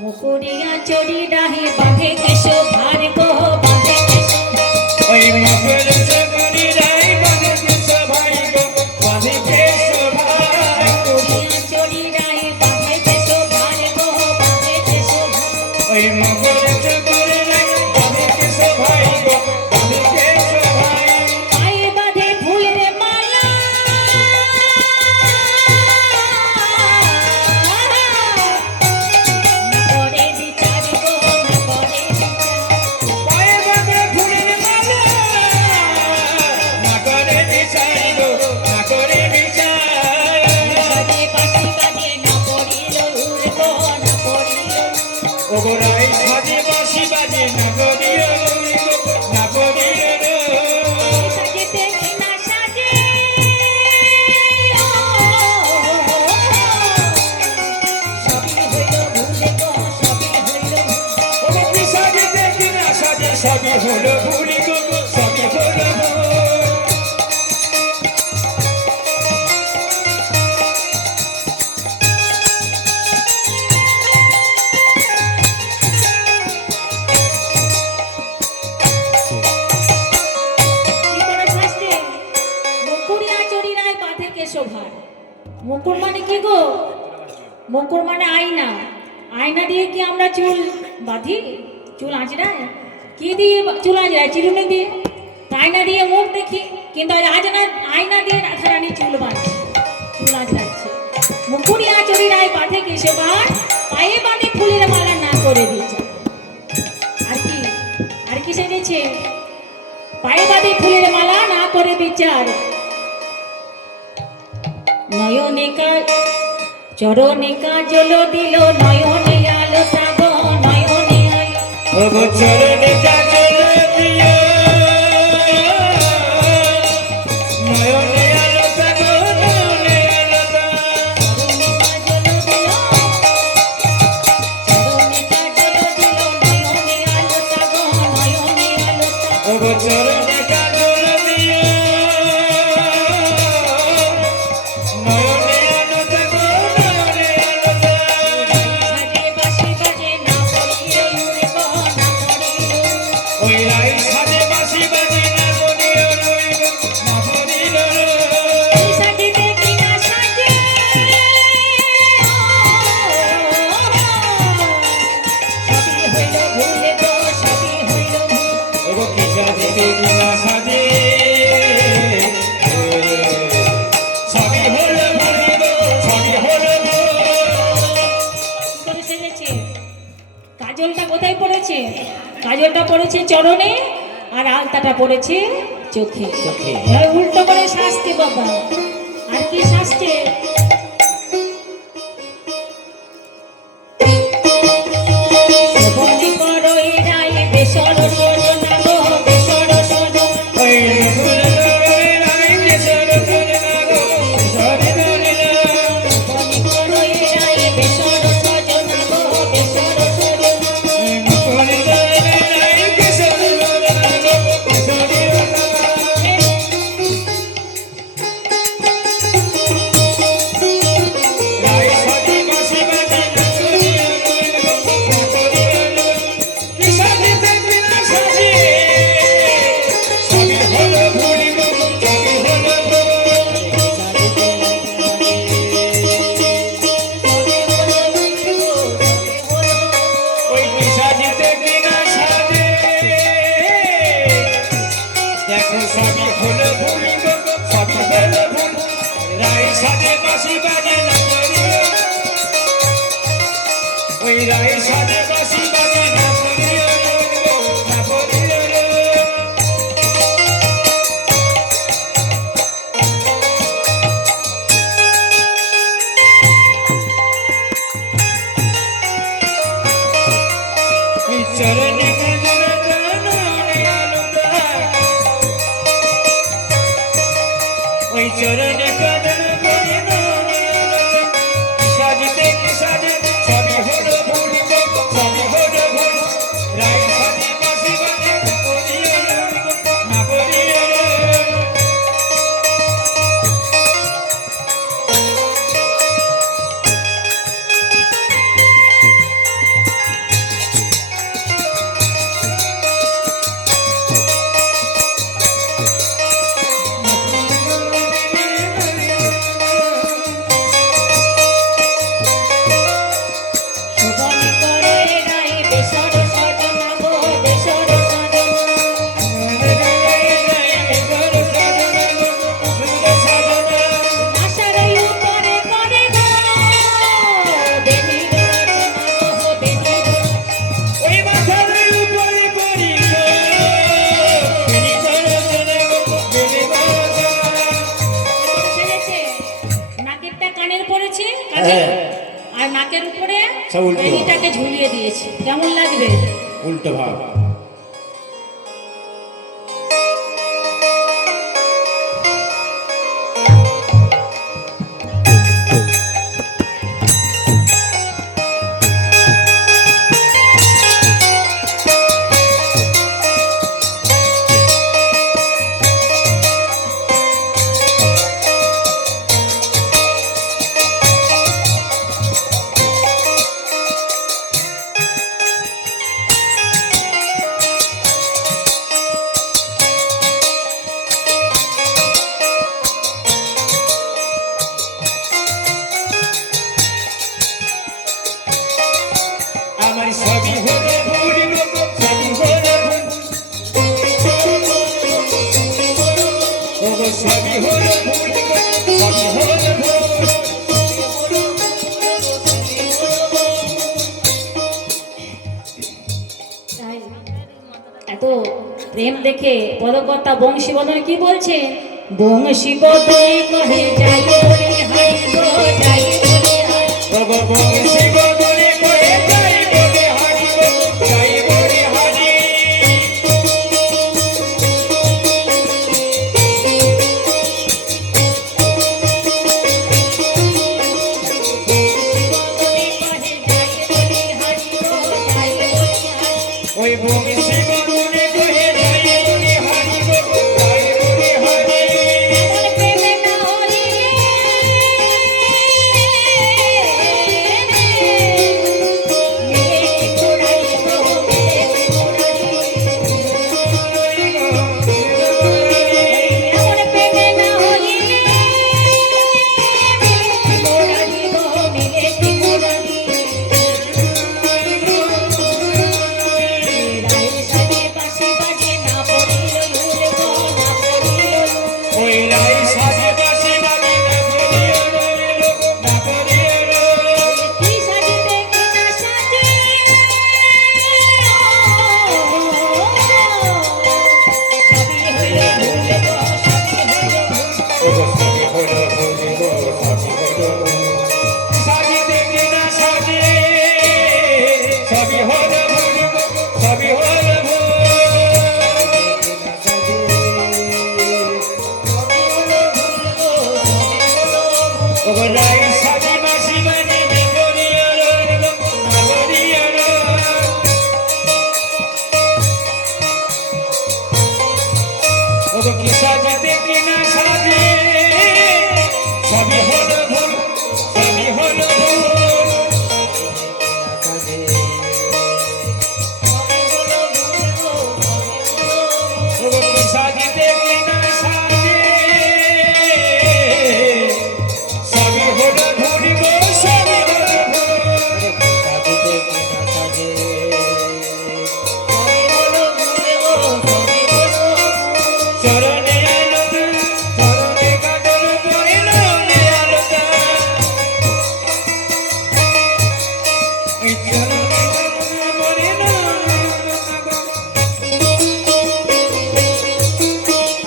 মুকুরিয়া চড়ি ডাহে বাঁধে কেশো ভার গো বাঁধে কেশো ওই মুকুর চড়ি ডাহে বাঁধে কেশো ভাই গো বাঁধে কেশো ভাই মুকুরিয়া চড়ি ডাহে বাঁধে কেশো ভার গো বাঁধে কেশো ওই মুকুর চড়ি ডাহে বাঁধে কেশো ভাই গো বাঁধে কেশো ভাই পায়ে বাঁধে ফুলের মালা না করে বিচার গো না করে পায়ে বাঁধে ফুলের মালা না করে বিচার গো না করে বিচার সাজে বাঁশি বাজে না করিল উর গো না করিল ওগো রাই সাজে বাঁশি বাজে না করিও না করিও সাজেতে কি না সাজে সবই হইল ভুলে গো সবই হইল ওগো কি সাজে দেখি না সাজে সবই হলো ভুলি গো সবই হলো ভুল। কি করে সাজতে মুকুরিয়া চড়ি রায় বাঁধে কেশোভার মুকুর মানে কি গো মুকুর মানে আয়না আয়না দিয়ে কি আমরা চুল বাঁধি চুল আঁচড়ায় কি দিয়ে চুল আঁচড়ায় চিরুনি দিয়ে আয়না দিয়ে মুখ দেখি কিন্তু আজ না আয়না দিয়ে রাধারানী চুল বাঁধছে চুল আঁচড়াচ্ছে মুকুরিয়া চড়ি রায় বাঁধে কেশোভার পায়ে বাঁধে ফুলের মালা না করে দিচ্ছে আর কি সেজেছে পায়ে বাঁধে ফুলের মালা না করে বিচার নয়নে চরণে কাজল দিল নয়নে আলো তাগো নয়নে আলো ওগো চরণে কাজল দিও নয়নে আলো তাগো নয়নে আলো চরণে কাজল দিল নয়নে আলো তাগো নয়নে আলো ওগো চরণে কাজল দিও নয়নে আলো তাগো নয়নে আলো সাজে বাঁশি বাজে না করিও রে গো না করিও ওই রাই সাজে বাঁশি বাজে না করিও না করিও সাজিতে কি না সাজে সবই হইল ভুলে গো সবই হইল ভুল ওগো কি সাজে কি না সাজে সবই হলো ভুলি গো সবই হলো ভুল। করে সেজেছে কাজলটা কোথায় পড়েছে কাজলটা পড়েছে চরণে আর আলতাটা পড়েছে চোখে চোখে। এবার উল্টো করে শাস্তি বাবা আর কি শাস্তি শোভনে করো এ রায় বেসর সজনা গো বেসর সজনা ওই ফুল ধরে রাই কেশর ধরে না গো কেশর ধরে না শোভনে করো এ রায় বেসর সজনা গো বেসর সজনা ফুল ধরে রাই কেশর ধরে না গো কেশর ধরে না রাই সাজে বাঁশি বাজে না করিও না করিও কি সাজে দেখবি না সাজে সবই হলো ভুলি গো সবই হলো ভুল। ওই কি সাজে দেখবি না সাজে দেখো সবই হলো ভুলি গো সবই হলো ভুল। রাই সাজে বাঁশি বাজে না করিও ওই রাই সাজে বাঁশি বাজে না করিও না করিও ওই চরণে কাজল নয়নে আলো ওই চরণে কাজল নয়নে আলো সাজতে কি সাজে সবই হলো ভুলি গো সবই হলো ভুল। রাই সাজে বাঁশি বাজে করিও না করিও গলায় ঝুলিয়ে দিয়েছি, কেমন লাগবে? উল্টো ভাব। আমার সবই হলো ভুল গো, সবই হলো ভুল। ও গো সবই হলো ভুল গো, সবই হলো ভুল। তাই এত প্রেম দেখে পদকর্তা বংশীবদন কি বলছে? বংশীবদনে কহে যাই বলে হাই গো, যাই বলে হাই। ও গো বংশী বদনে কহে যাই বলে হারি গো, যাই বলে হারি। ওই বংশী বদনে কহে যাই বলে হারি গো, যাই বলে হারি। ওই লাই সাজে বাসে বাজে না করিও রে, না করিও রে। ও গো সবই হলো ভুল গো, সবই হলো ভুল। সাজিতে কি না সাজে, সবই হলো ভুল গো, সবই হলো ভুল। ও গো লাই সাজে বাসে বাজে না করিও রে, না করিও রে। ও গো কি সাজিতে কি না সাজে, সবই হলো ভুল, সবই হলো ভুল। ও গো কি সাজিতে কি না সাজে, সবই হলো ভুল গো, সবই হলো ভুল। চরণে আলোতে, চরণে কাজল পড়িল রে আলোতে। এই চরণে কাজল পড়িল রে আলোতে।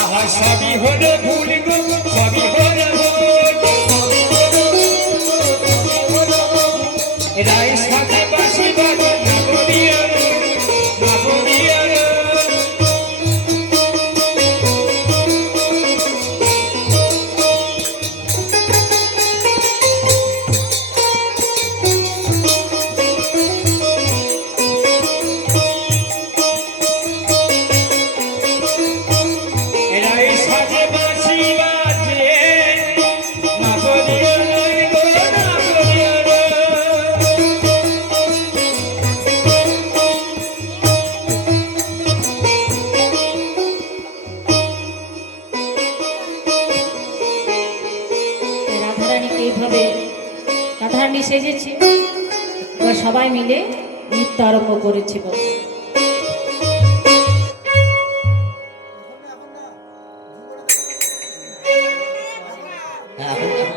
আহা সবই হলো ভুল গো, সবই হলো ভুল। রাই সাথে বাসি বাজে না করিও রে, না করিও রে। রাই সাথে বাসি বাজে না করিও রে গো, না করিও রে। রাধারানীকে এইভাবে রাধারানী সেজেছে, এবার সবাই মিলে নৃত্য আরম্ভ করেছে। হ্যাঁ, এখন